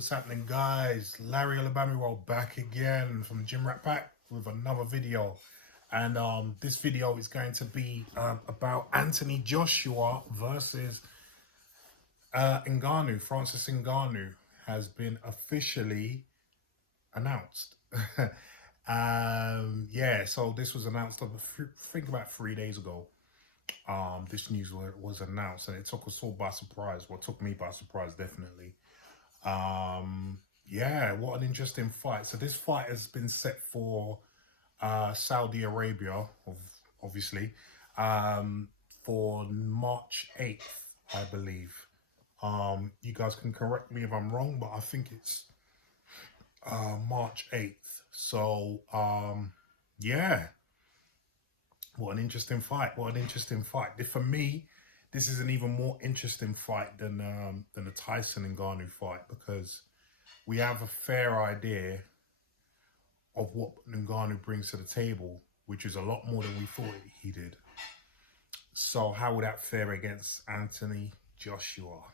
What's happening, guys? Larry Alabama back again from the Gym Rat Pack with another video. And this video is going to be about Anthony Joshua versus Ngannou. Francis Ngannou has been officially announced. Yeah, so this was announced, I think, about 3 days ago. This news was announced, and it took us all by surprise. Well, it took me by surprise, definitely. Yeah, what an interesting fight. So this fight has been set for Saudi Arabia, obviously, for March 8th, I believe. You guys can correct me if I'm wrong, but I think it's March 8th. So yeah, what an interesting fight. What an interesting fight. For me, this is an even more interesting fight than the Tyson and Ngannou fight, because we have a fair idea of what Ngannou brings to the table, which is a lot more than we thought he did. So how would that fare against Anthony Joshua?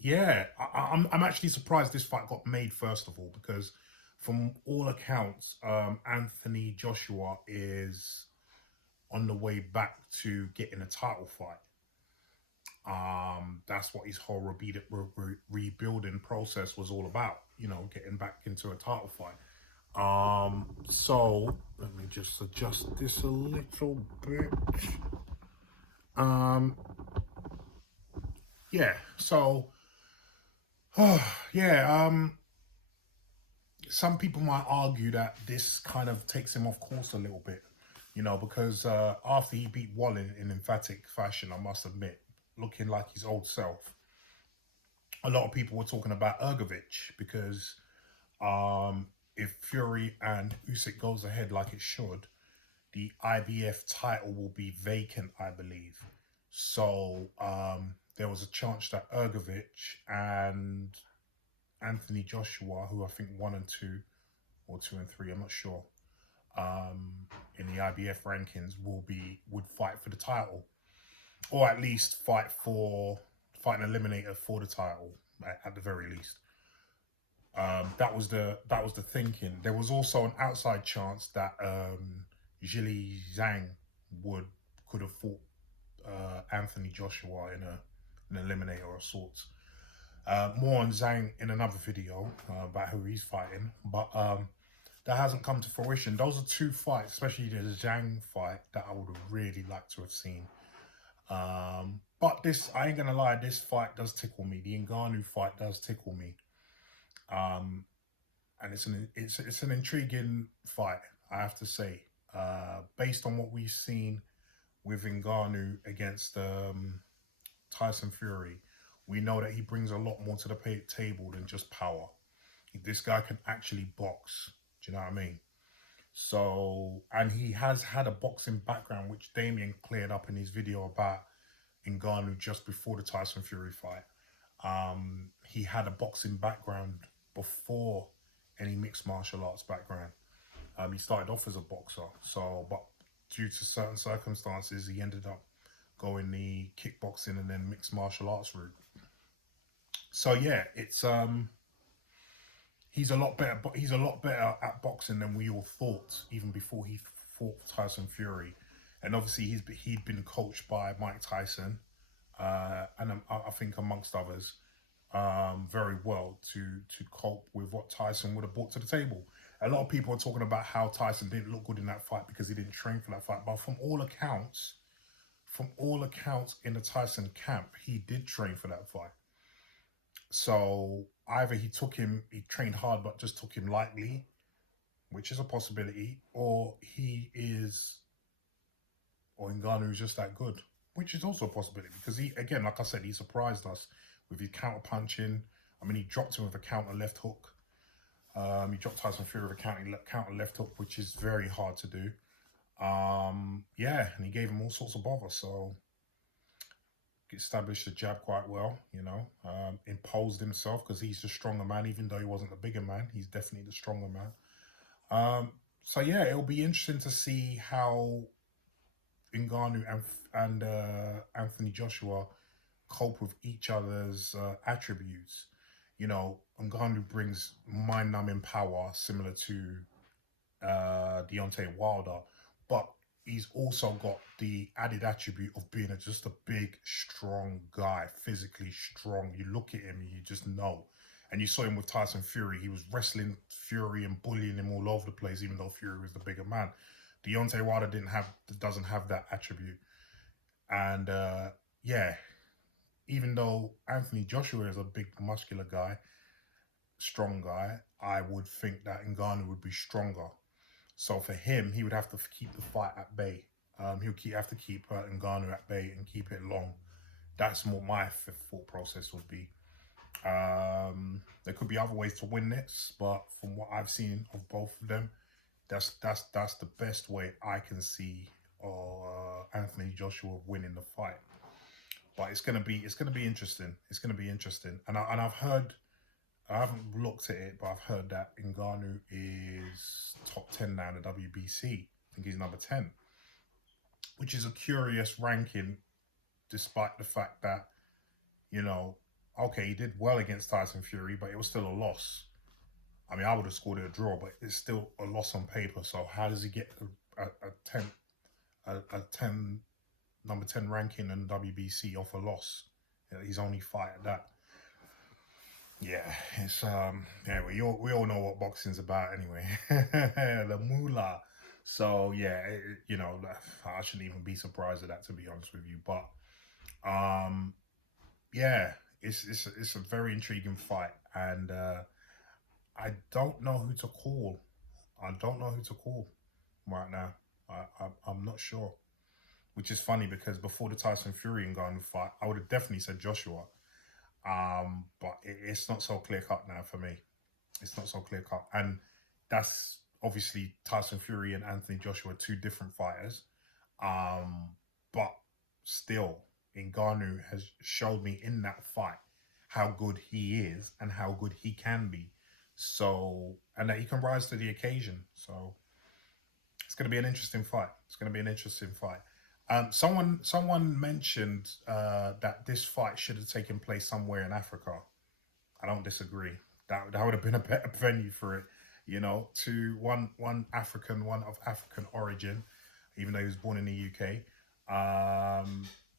Yeah, I'm actually surprised this fight got made, first of all, because from all accounts, Anthony Joshua is on the way back to getting a title fight. That's what his whole rebuilding process was all about, you know, getting back into a title fight. So let me just adjust this a little bit. Yeah, so some people might argue that this kind of takes him off course a little bit, you know, because after he beat Wallin in emphatic fashion, I must admit, looking like his old self, a lot of people were talking about Ergovic, because if Fury and Usyk goes ahead like it should, the IBF title will be vacant, I believe. So there was a chance that Ergovic and Anthony Joshua, who I think 1 and 2 or 2 and 3, I'm not sure, in the IBF rankings, would fight for the title, or at least fight an eliminator for the title at the very least. That was the thinking. There was also an outside chance that Zhili Zhang could have fought Anthony Joshua in an eliminator of sorts. More on Zhang in another video about who he's fighting, but that hasn't come to fruition. Those are two fights, especially the Zhang fight, that I would have really liked to have seen. But this, I ain't gonna lie, this fight does tickle me. The Ngannou fight does tickle me. And it's an intriguing fight, I have to say. Based on what we've seen with Ngannou against Tyson Fury, we know that he brings a lot more to the table than just power. This guy can actually box. Do you know what I mean? So, and he has had a boxing background, which Damien cleared up in his video about Ngannou just before the Tyson Fury fight. He had a boxing background before any mixed martial arts background. He started off as a boxer, but due to certain circumstances, he ended up going the kickboxing and then mixed martial arts route. So yeah, it's he's a lot better at boxing than we all thought, even before he fought Tyson Fury. And obviously he'd been coached by Mike Tyson, and I think amongst others, very well to cope with what Tyson would have brought to the table. A lot of people are talking about how Tyson didn't look good in that fight because he didn't train for that fight, but from all accounts in the Tyson camp, he did train for that fight. So either he trained hard but just took him lightly, which is a possibility, or Ngannou is just that good, which is also a possibility, because he, again, like I said, he surprised us with his counter punching. I mean, he dropped him with a counter left hook. He dropped Tyson Fury with a counter left hook, which is very hard to do. Yeah, and he gave him all sorts of bother. So established the jab quite well, you know, imposed himself, because he's the stronger man, even though he wasn't the bigger man. He's definitely the stronger man. So yeah, it'll be interesting to see how Ngannou and Anthony Joshua cope with each other's attributes. You know, Ngannou brings mind-numbing power similar to Deontay Wilder, but he's also got the added attribute of being just a big, strong guy, physically strong. You look at him, you just know. And you saw him with Tyson Fury. He was wrestling Fury and bullying him all over the place, even though Fury was the bigger man. Deontay Wilder doesn't have that attribute. And yeah, even though Anthony Joshua is a big muscular guy, strong guy, I would think that Ngannou would be stronger. So for him, he would have to keep the fight at bay. He would have to keep Ngannou at bay and keep it long. That's what my thought process would be. There could be other ways to win this, but from what I've seen of both of them, that's the best way I can see Anthony Joshua winning the fight. But it's gonna be interesting. It's gonna be interesting. And I've heard, I haven't looked at it, but I've heard that Ngannou is top 10 now in the WBC. I think he's number 10, which is a curious ranking, despite the fact that, you know, okay, he did well against Tyson Fury, but it was still a loss. I mean, I would have scored it a draw, but it's still a loss on paper. So how does he get number 10 ranking in WBC off a loss? He's only fight at that. Yeah, it's yeah, we all know what boxing's about anyway. The moolah. So yeah, you know, I shouldn't even be surprised at that, to be honest with you. But yeah, it's a very intriguing fight, and I don't know who to call. I don't know who to call right now. I'm not sure, which is funny because before the Tyson Fury and Ngannou fight, I would have definitely said Joshua. But it's not so clear cut now for me. It's not so clear cut, and that's obviously Tyson Fury and Anthony Joshua, two different fighters. But still, Ngannou has showed me in that fight how good he is and how good he can be. So, and that he can rise to the occasion. So, it's going to be an interesting fight. It's going to be an interesting fight. Someone mentioned that this fight should have taken place somewhere in Africa. I don't disagree. That would have been a better venue for it. You know, to one of African origin, even though he was born in the UK.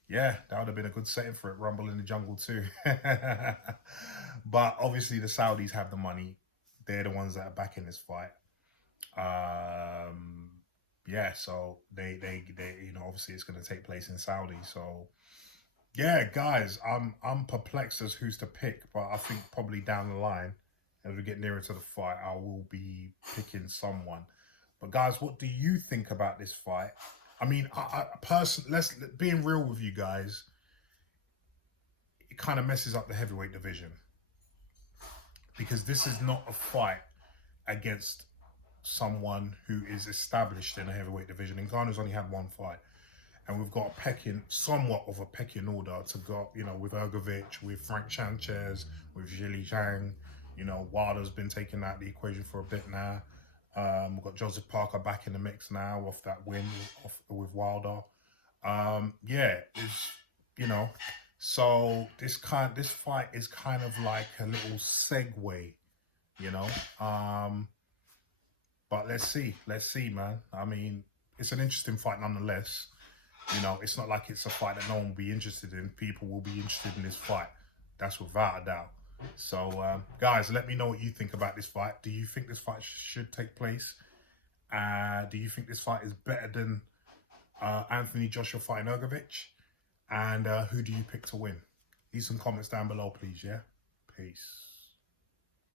Yeah, that would have been a good setting for it. Rumble in the Jungle too. But obviously the Saudis have the money. They're the ones that are backing this fight. Yeah, so they you know, obviously it's going to take place in Saudi. So yeah, guys, I'm perplexed as who's to pick, but I think probably down the line, as we get nearer to the fight, I will be picking someone. But guys, what do you think about this fight? I mean, I personally, being real with you guys, it kind of messes up the heavyweight division, because this is not a fight against someone who is established in the heavyweight division. And Ngannou's only had one fight, and we've got somewhat of a pecking order to go, you know, with Ergovic, with Frank Sanchez, with Zhili Zhang. You know, Wilder's been taken out of the equation for a bit now. We've got Joseph Parker back in the mix now off that win with Wilder. Yeah, it's, you know, so this fight is kind of like a little segue, you know. But let's see, man. I mean, it's an interesting fight nonetheless. You know, it's not like it's a fight that no one will be interested in. People will be interested in this fight. That's without a doubt. So, guys, let me know what you think about this fight. Do you think this fight should take place? Do you think this fight is better than Anthony Joshua fighting Ergovic? And who do you pick to win? Leave some comments down below, please, yeah? Peace.